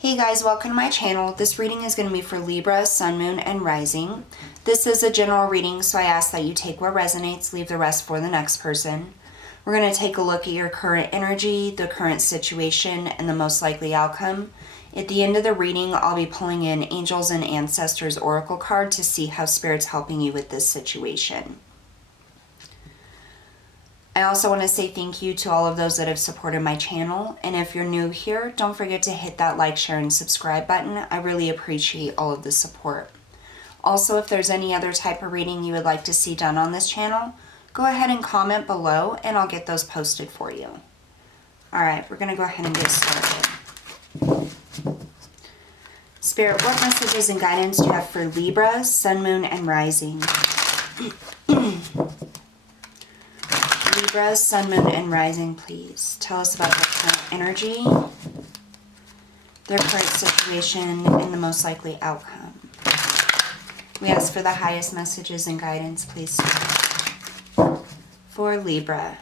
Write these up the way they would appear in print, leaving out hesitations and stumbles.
Hey guys, welcome to my channel. This reading is going to be for Libra, Sun, Moon, and Rising. This is a general reading, so I ask that you take what resonates, leave the rest for the next person. We're going to take a look at your current energy, the current situation, and the most likely outcome. At the end of the reading, I'll be pulling in Angels and Ancestors Oracle card to see how Spirit's helping you with this situation. I also want to say thank you to all of those that have supported my channel. And if you're new here, don't forget to hit that like, share, and subscribe button. I really appreciate all of the support. Also, if there's any other type of reading you would like to see done on this channel, go ahead and comment below and I'll get those posted for you. All right, we're going to go ahead and get started. Spirit, what messages and guidance do you have for Libra, Sun, Moon, and Rising? Libra, Sun, Moon, and Rising, please. Tell us about their current energy, their current situation, and the most likely outcome. We ask for the highest messages and guidance, please. For Libra.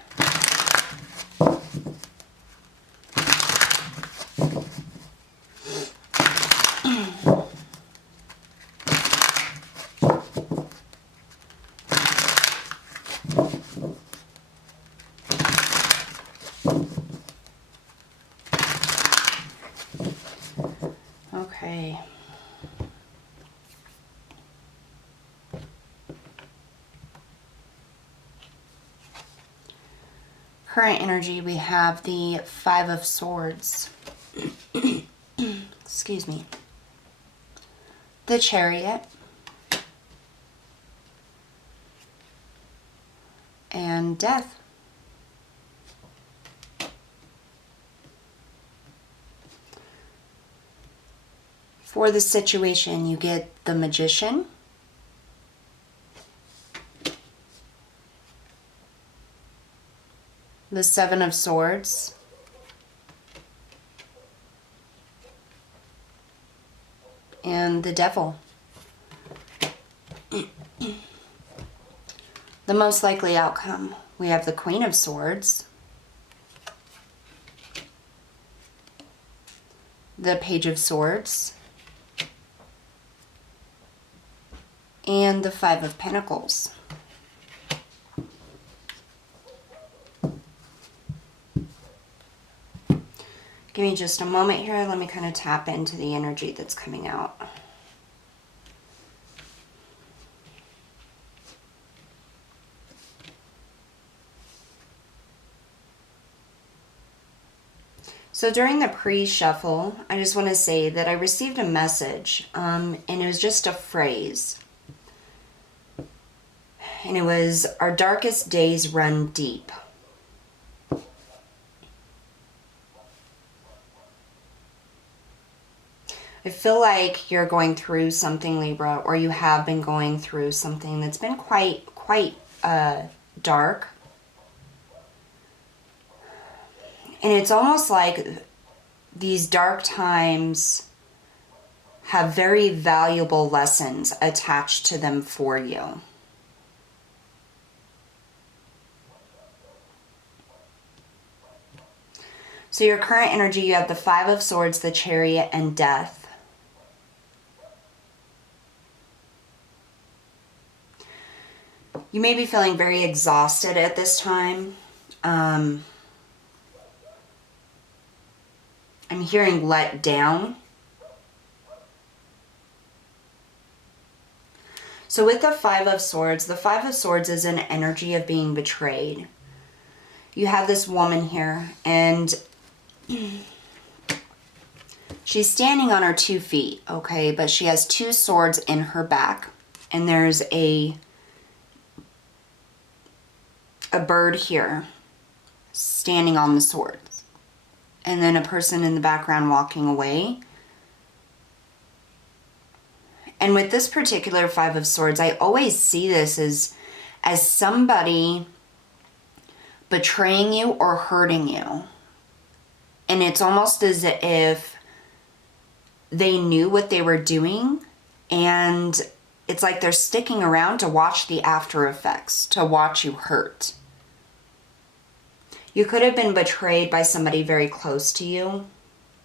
Okay. Current energy, we have the Five of Swords. Excuse me. The Chariot. And Death. For the situation, you get the Magician, the Seven of Swords, and the Devil. The most likely outcome, we have the Queen of Swords, the Page of Swords, and the Five of Pentacles. Give me just a moment here. Let me kind of tap into the energy that's coming out. So during the pre-shuffle, I just want to say that I received a message, and it was just a phrase. And it was, our darkest days run deep. I feel like you're going through something, Libra, or you have been going through something that's been quite dark. And it's almost like these dark times have very valuable lessons attached to them for you. So your current energy, you have the Five of Swords, the Chariot, and Death. You may be feeling very exhausted at this time. I'm hearing let down. So with the Five of Swords is an energy of being betrayed. You have this woman here, and she's standing on her 2 feet, okay? But she has 2 swords in her back, and there's a bird here standing on the swords. And then a person in the background walking away. And with this particular Five of Swords, I always see this as somebody betraying you or hurting you. And it's almost as if they knew what they were doing, and it's like they're sticking around to watch the after effects, to watch you hurt. You could have been betrayed by somebody very close to you.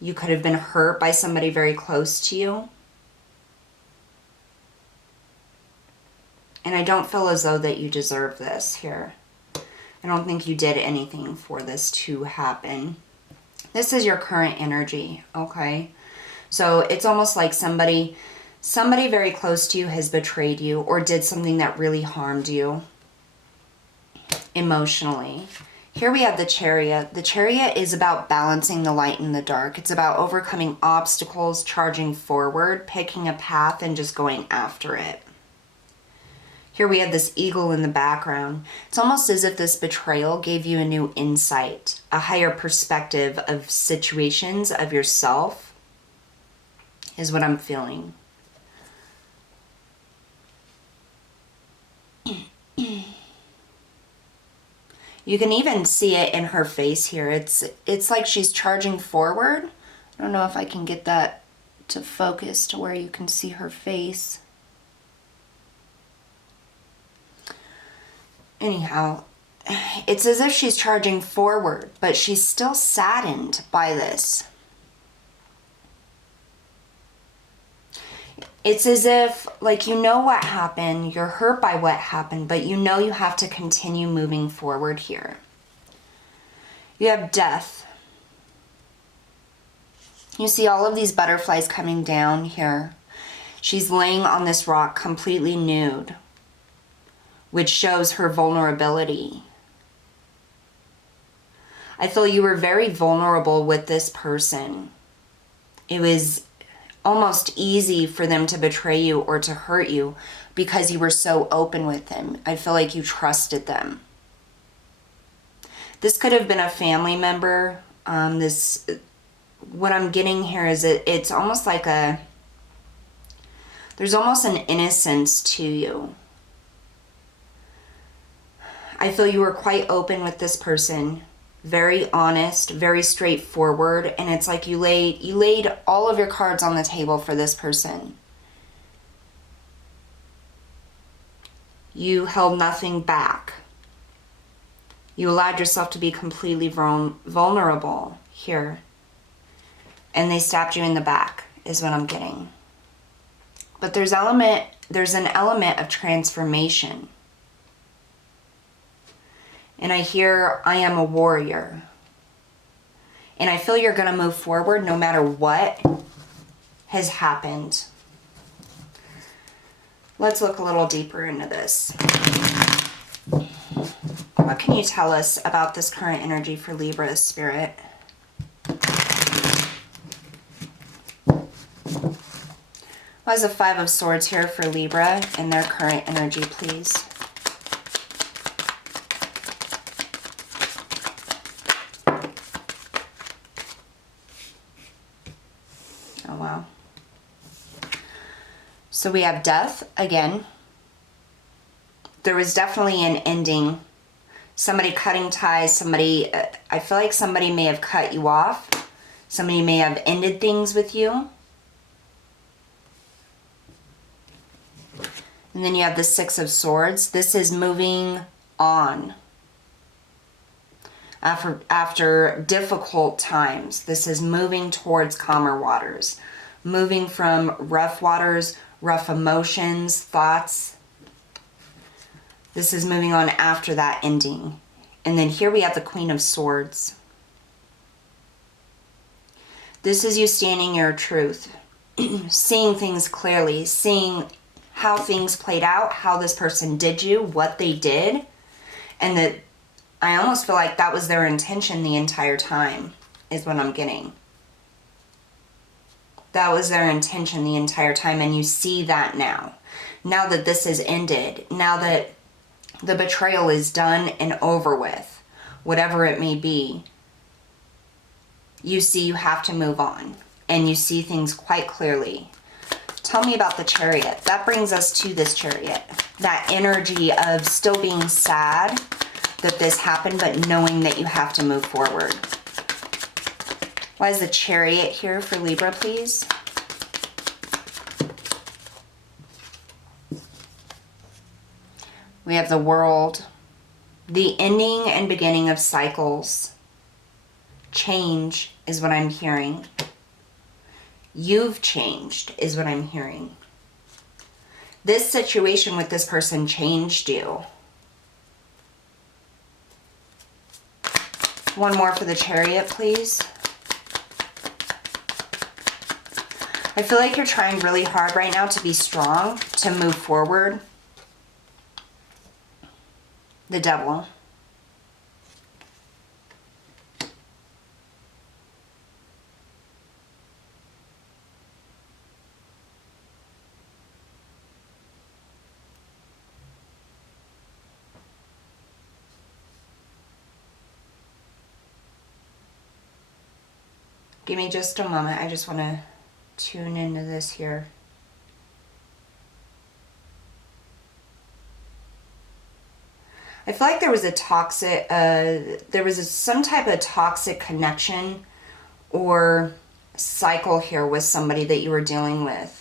You could have been hurt by somebody very close to you. And I don't feel as though that you deserve this here. I don't think you did anything for this to happen. This is your current energy, okay? So it's almost like somebody very close to you has betrayed you or did something that really harmed you emotionally. Here we have the Chariot. The Chariot is about balancing the light and the dark. It's about overcoming obstacles, charging forward, picking a path, and just going after it. Here we have this eagle in the background. It's almost as if this betrayal gave you a new insight, a higher perspective of situations, of yourself, is what I'm feeling. You can even see it in her face here. It's like she's charging forward. I don't know if I can get that to focus to where you can see her face. Anyhow, it's as if she's charging forward, but she's still saddened by this. It's as if, like, you know what happened, you're hurt by what happened, but you know you have to continue moving forward here. You have Death. You see all of these butterflies coming down here. She's laying on this rock completely nude, which shows her vulnerability. I feel you were very vulnerable with this person. It was almost easy for them to betray you or to hurt you because you were so open with them. I feel like you trusted them. This could have been a family member. What I'm getting here is it's almost like there's almost an innocence to you. I feel you were quite open with this person, very honest, very straightforward, and it's like you laid all of your cards on the table for this person. You held nothing back. You allowed yourself to be completely vulnerable here. And they stabbed you in the back, is what I'm getting. But there's an element of transformation. And I hear, I am a warrior. And I feel you're going to move forward no matter what has happened. Let's look a little deeper into this. What can you tell us about this current energy for Libra, Spirit? Why is the Five of Swords here for Libra and their current energy, please? Oh, wow. So we have Death again. There was definitely an ending. Somebody cutting ties, I feel like somebody may have cut you off. Somebody may have ended things with you. And then you have the Six of Swords. This is moving on. After difficult times, this is moving towards calmer waters. Moving from rough waters, rough emotions, thoughts. This is moving on after that ending. And then here we have the Queen of Swords. This is you standing your truth. Seeing things clearly. Seeing how things played out. How this person did you. What they did. And that I almost feel like that was their intention the entire time. Is what I'm getting. That was their intention the entire time. And you see that now. Now that this has ended. Now that the betrayal is done and over with, whatever it may be, you see you have to move on, and you see things quite clearly. Tell me about the Chariot. That brings us to this Chariot. That energy of still being sad that this happened, but knowing that you have to move forward. Why is the Chariot here for Libra, please? We have the World, the ending and beginning of cycles. Change is what I'm hearing. You've changed is what I'm hearing. This situation with this person changed you. One more for the Chariot, please. I feel like you're trying really hard right now to be strong, to move forward. The Devil. Give me just a moment. I just want to tune into this here. I feel like there was a toxic, some type of toxic connection or cycle here with somebody that you were dealing with.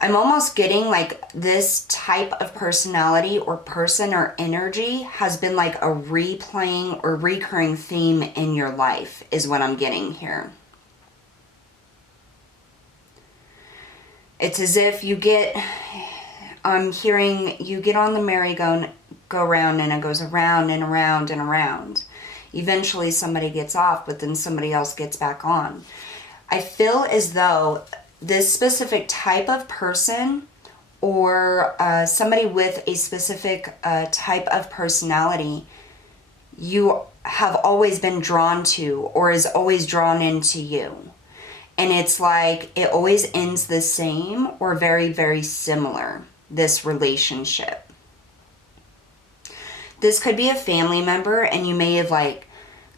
I'm almost getting like this type of personality or person or energy has been like a replaying or recurring theme in your life is what I'm getting here. It's as if you get, I'm hearing you get on the merry-go-round and it goes around and around and around. Eventually somebody gets off, but then somebody else gets back on. I feel as though this specific type of person or somebody with a specific type of personality you have always been drawn to or is always drawn into you. And it's like it always ends the same or very, very similar, this relationship. This could be a family member and you may have like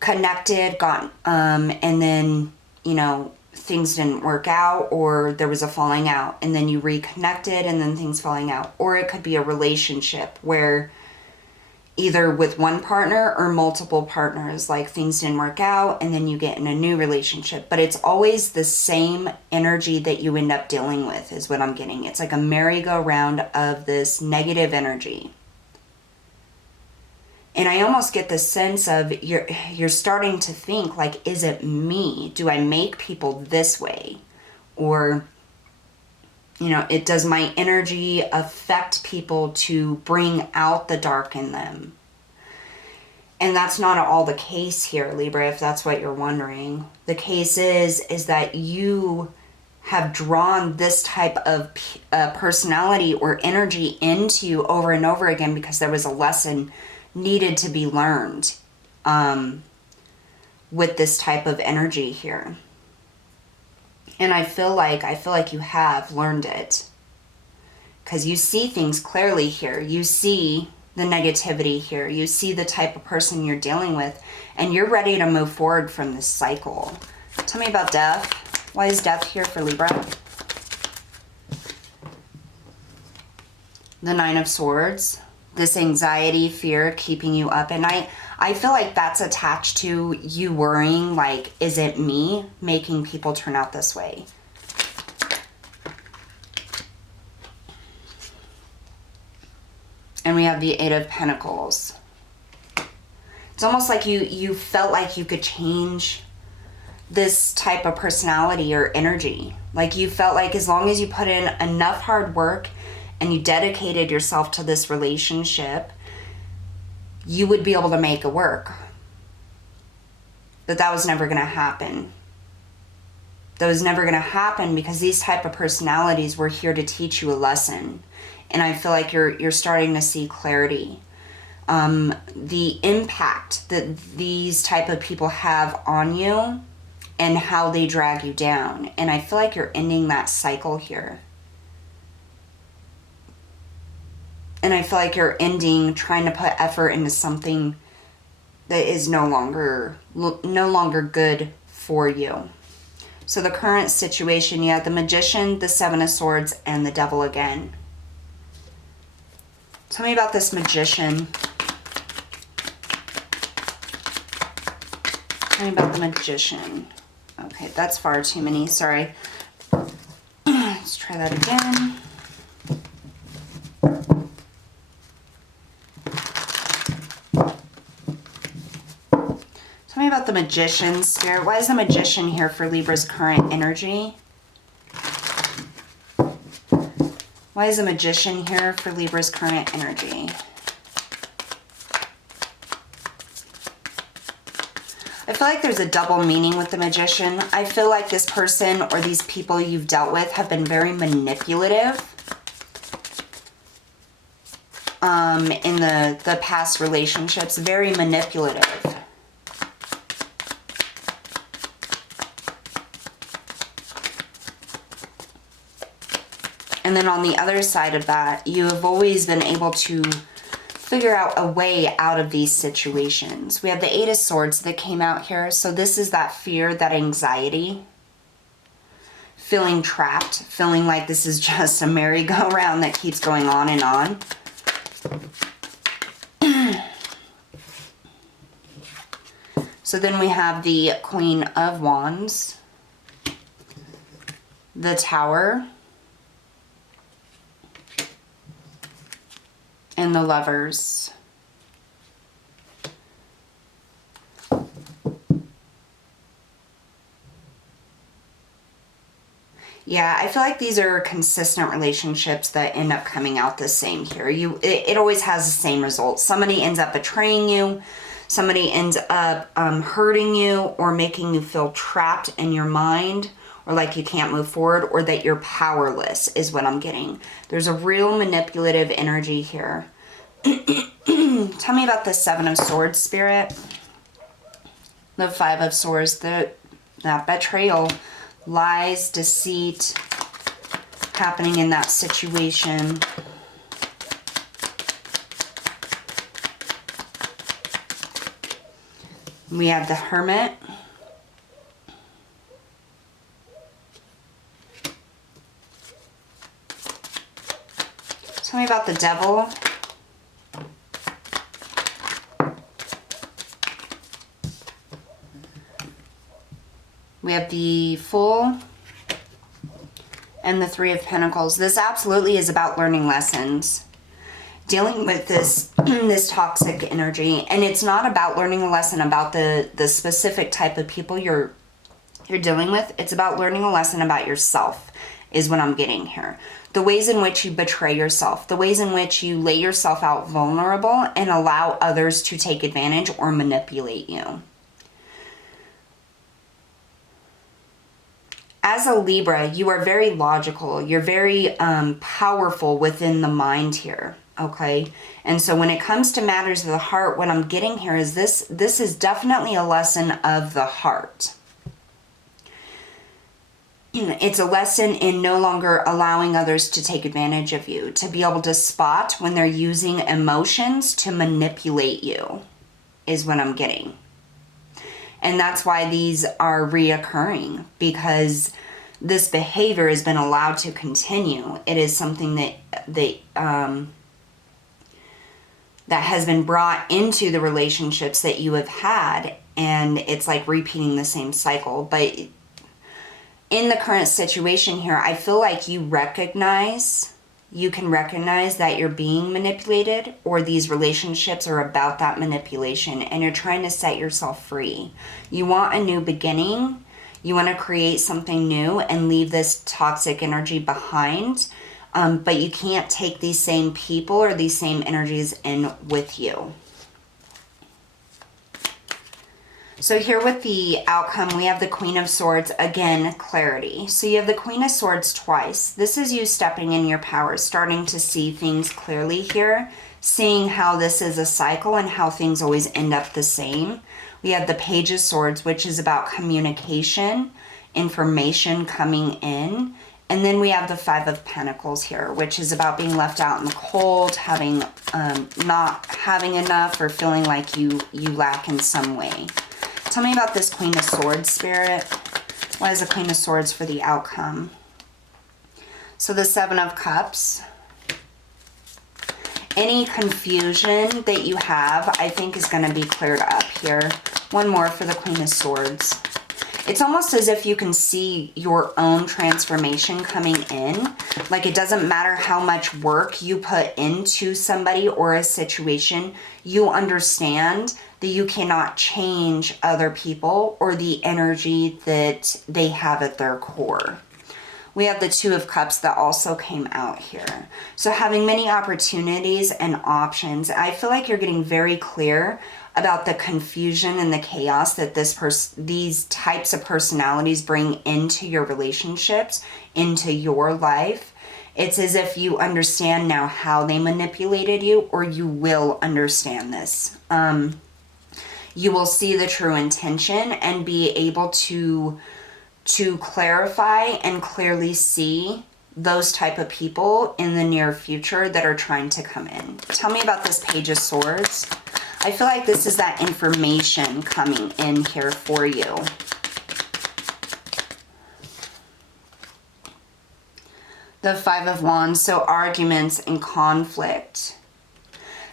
connected, gotten, and then, you know, things didn't work out or there was a falling out and then you reconnected and then things falling out. Or it could be a relationship where either with one partner or multiple partners, like things didn't work out and then you get in a new relationship. But it's always the same energy that you end up dealing with is what I'm getting. It's like a merry-go-round of this negative energy. And I almost get the sense of you're starting to think like, is it me? Do I make people this way? Or, you know, does my energy affect people to bring out the dark in them? And that's not at all the case here, Libra, if that's what you're wondering. The case is that you have drawn this type of personality or energy into you over and over again because there was a lesson needed to be learned with this type of energy here. And I feel like you have learned it because you see things clearly here. You see the negativity here. You see the type of person you're dealing with and you're ready to move forward from this cycle. Tell me about death. Why is death here for Libra? The Nine of Swords. This anxiety, fear, keeping you up at night. I feel like that's attached to you worrying, like, is it me making people turn out this way? And we have the Eight of Pentacles. It's almost like you felt like you could change this type of personality or energy. Like you felt like as long as you put in enough hard work and you dedicated yourself to this relationship, you would be able to make it work. But that was never going to happen. That was never going to happen because these type of personalities were here to teach you a lesson. And I feel like you're starting to see clarity. The impact that these type of people have on you and how they drag you down. And I feel like you're ending that cycle here. And I feel like you're trying to put effort into something that is no longer good for you. So the current situation, you have the Magician, the Seven of Swords, and the Devil again. Tell me about this Magician. Tell me about the Magician. Okay, that's far too many. Sorry. Let's try that again. Tell me about the Magician, Spirit. Why is the Magician here for Libra's current energy? Why is the Magician here for Libra's current energy? I feel like there's a double meaning with the Magician. I feel like this person or these people you've dealt with have been very manipulative in the past relationships. Very manipulative. And then on the other side of that, you have always been able to figure out a way out of these situations. We have the Eight of Swords that came out here. So this is that fear, that anxiety, feeling trapped, feeling like this is just a merry-go-round that keeps going on and on. So then we have the Queen of Wands, the Tower, and the Lovers. Yeah, I feel like these are consistent relationships that end up coming out the same here. It always has the same result. Somebody ends up betraying you. Somebody ends up hurting you or making you feel trapped in your mind, or like you can't move forward, or that you're powerless is what I'm getting. There's a real manipulative energy here. Tell me about the Seven of Swords, Spirit. The Five of Swords, that betrayal, lies, deceit happening in that situation. We have the Hermit. Tell me about the Devil. We have the Fool and the Three of Pentacles. This absolutely is about learning lessons, dealing with this this toxic energy. And it's not about learning a lesson about the specific type of people you're dealing with. It's about learning a lesson about yourself is what I'm getting here. The ways in which you betray yourself, the ways in which you lay yourself out vulnerable and allow others to take advantage or manipulate you. As a Libra, you are very logical. You're very powerful within the mind here, okay? And so when it comes to matters of the heart, what I'm getting here is this is definitely a lesson of the heart. It's a lesson in no longer allowing others to take advantage of you, to be able to spot when they're using emotions to manipulate you, is what I'm getting. And that's why these are reoccurring, because this behavior has been allowed to continue. It is something that has been brought into the relationships that you have had, and it's like repeating the same cycle. But in the current situation here, I feel like you can recognize that you're being manipulated, or these relationships are about that manipulation, and you're trying to set yourself free. You want a new beginning. You want to create something new and leave this toxic energy behind. But you can't take these same people or these same energies in with you. So here with the outcome, we have the Queen of Swords. Again, clarity. So you have the Queen of Swords twice. This is you stepping in your power, starting to see things clearly here, seeing how this is a cycle and how things always end up the same. We have the Page of Swords, which is about communication, information coming in. And then we have the Five of Pentacles here, which is about being left out in the cold, having not having enough, or feeling like you lack in some way. Tell me about this Queen of Swords, Spirit. What is the Queen of Swords for the outcome? So the Seven of Cups. Any confusion that you have, I think, is going to be cleared up here. One more for the Queen of Swords. It's almost as if you can see your own transformation coming in. Like it doesn't matter how much work you put into somebody or a situation, you understand that you cannot change other people or the energy that they have at their core. We have the Two of Cups that also came out here. So having many opportunities and options. I feel like you're getting very clear about the confusion and the chaos that these types of personalities bring into your relationships, into your life. It's as if you understand now how they manipulated you, or you will understand this. You will see the true intention and be able to clarify and clearly see those type of people in the near future that are trying to come in. Tell me about this Page of Swords. I feel like this is that information coming in here for you. The Five of Wands, so arguments and conflict.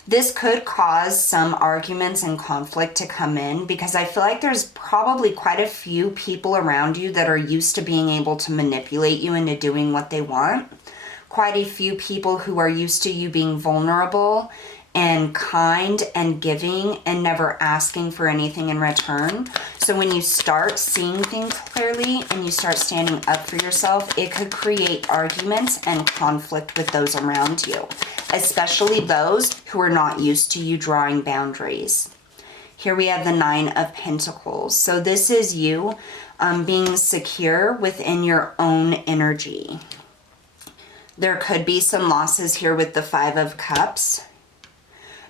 This could cause some arguments and conflict to come in because I feel like there's probably quite a few people around you that are used to being able to manipulate you into doing what they want. Quite a few people who are used to you being vulnerable and kind and giving and never asking for anything in return. So when you start seeing things clearly and you start standing up for yourself, it could create arguments and conflict with those around you, especially those who are not used to you drawing boundaries. Here we have the Nine of Pentacles. So this is you being secure within your own energy. There could be some losses here with the Five of Cups,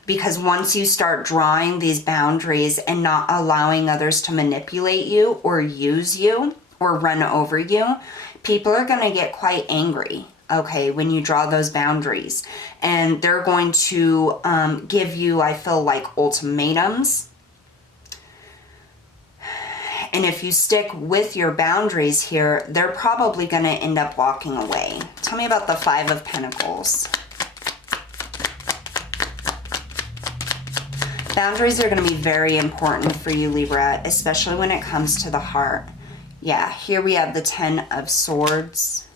because once you start drawing these boundaries and not allowing others to manipulate you or use you or run over you, people are going to get quite angry, okay, when you draw those boundaries. And they're going to give you, I feel like, ultimatums. And if you stick with your boundaries here, they're probably going to end up walking away. Tell me about the Five of Pentacles. Boundaries are going to be very important for you, Libra, especially when it comes to the heart. Yeah, here we have the Ten of Swords.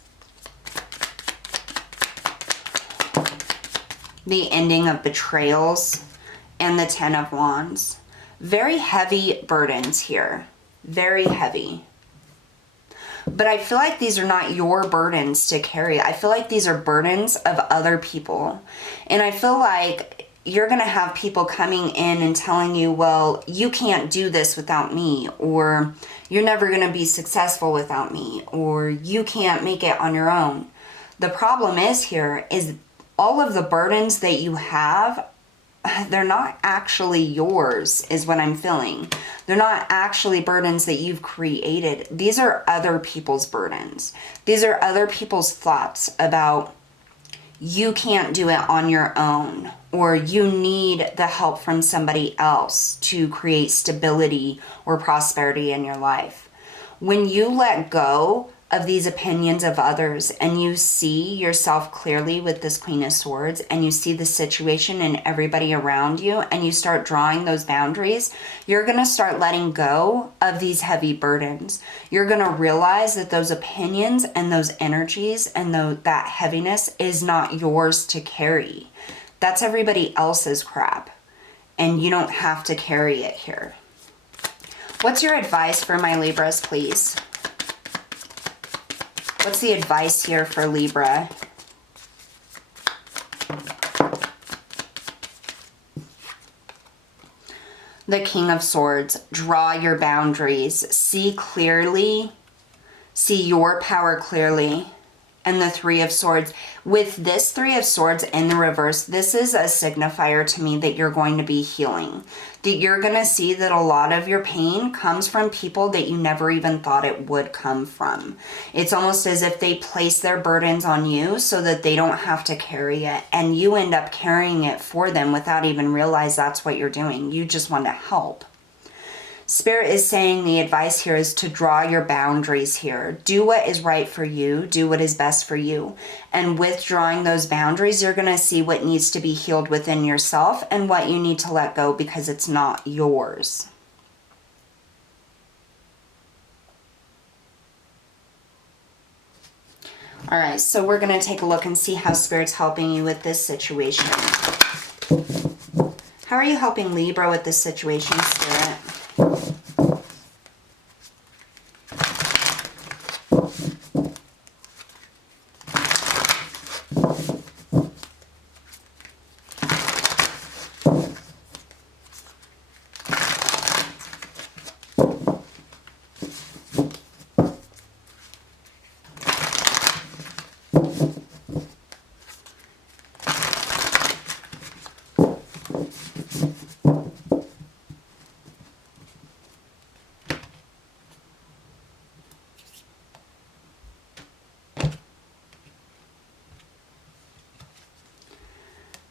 The ending of betrayals and the Ten of Wands. Very heavy burdens here. Very heavy. But I feel like these are not your burdens to carry. I feel like these are burdens of other people. And I feel like you're going to have people coming in and telling you, well, you can't do this without me, or you're never going to be successful without me, or you can't make it on your own. The problem is here is all of the burdens that you have, they're not actually yours, is what I'm feeling. They're not actually burdens that you've created. These are other people's burdens. These are other people's thoughts about you can't do it on your own, or you need the help from somebody else to create stability or prosperity in your life. When you let go of these opinions of others and you see yourself clearly with this Queen of Swords, and you see the situation and everybody around you, and you start drawing those boundaries, you're going to start letting go of these heavy burdens. You're going to realize that those opinions and those energies and that heaviness is not yours to carry. That's everybody else's crap, and you don't have to carry it here. What's your advice for my Libras, please? What's the advice here for Libra? The King of Swords. Draw your boundaries. See clearly. See your power clearly. And the Three of Swords. With this Three of Swords in the reverse, this is a signifier to me that you're going to be healing. That you're going to see that a lot of your pain comes from people that you never even thought it would come from. It's almost as if they place their burdens on you so that they don't have to carry it. And you end up carrying it for them without even realize that's what you're doing. You just want to help. Spirit is saying the advice here is to draw your boundaries here. Do what is right for you. Do what is best for you. And with drawing those boundaries, you're going to see what needs to be healed within yourself and what you need to let go because it's not yours. All right, so we're going to take a look and see how Spirit's helping you with this situation. How are you helping Libra with this situation, Spirit?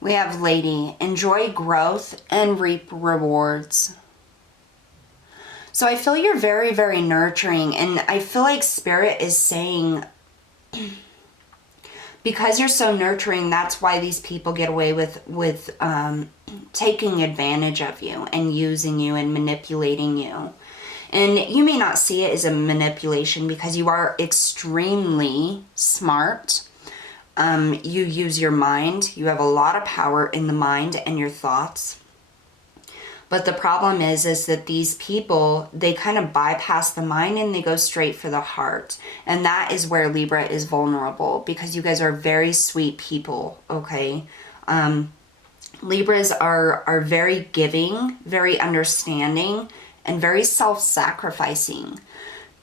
We have Lady, enjoy growth and reap rewards. So I feel you're very, very nurturing, and I feel like Spirit is saying, because you're so nurturing, that's why these people get away with taking advantage of you and using you and manipulating you. And you may not see it as a manipulation because you are extremely smart. You use your mind. You have a lot of power in the mind and your thoughts. But the problem is that these people, they kind of bypass the mind and they go straight for the heart. And that is where Libra is vulnerable, because you guys are very sweet people, okay? Libras are very giving, very understanding, and very self-sacrificing.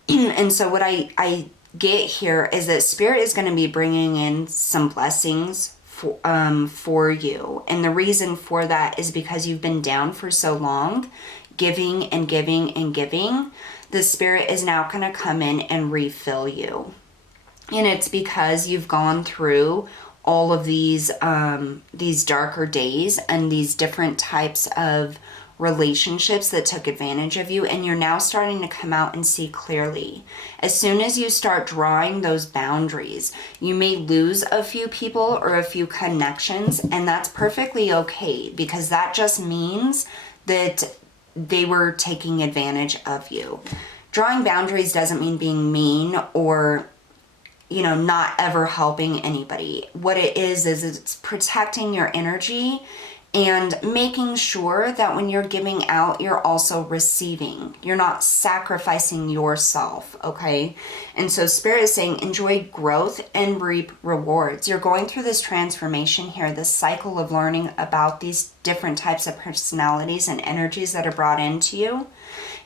And so what I get here is that Spirit is going to be bringing in some blessings for you. And the reason for that is because you've been down for so long, giving and giving and giving. The Spirit is now going to come in and refill you. And it's because you've gone through all of these darker days and these different types of relationships that took advantage of you, and you're now starting to come out and see clearly. As soon as you start drawing those boundaries, you may lose a few people or a few connections, and that's perfectly okay, because that just means that they were taking advantage of you. Drawing boundaries doesn't mean being mean or, you know, not ever helping anybody. What it is it's protecting your energy and making sure that when you're giving out, you're also receiving. You're not sacrificing yourself, okay? And so Spirit is saying, enjoy growth and reap rewards. You're going through this transformation here, this cycle of learning about these different types of personalities and energies that are brought into you.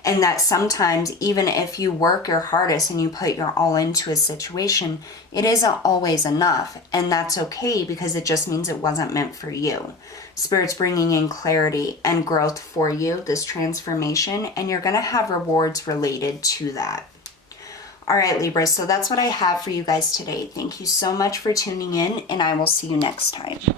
And that sometimes, even if you work your hardest and you put your all into a situation, it isn't always enough. And that's okay, because it just means it wasn't meant for you. Spirit's bringing in clarity and growth for you, this transformation, and you're going to have rewards related to that. All right, Libra, so that's what I have for you guys today. Thank you so much for tuning in, and I will see you next time.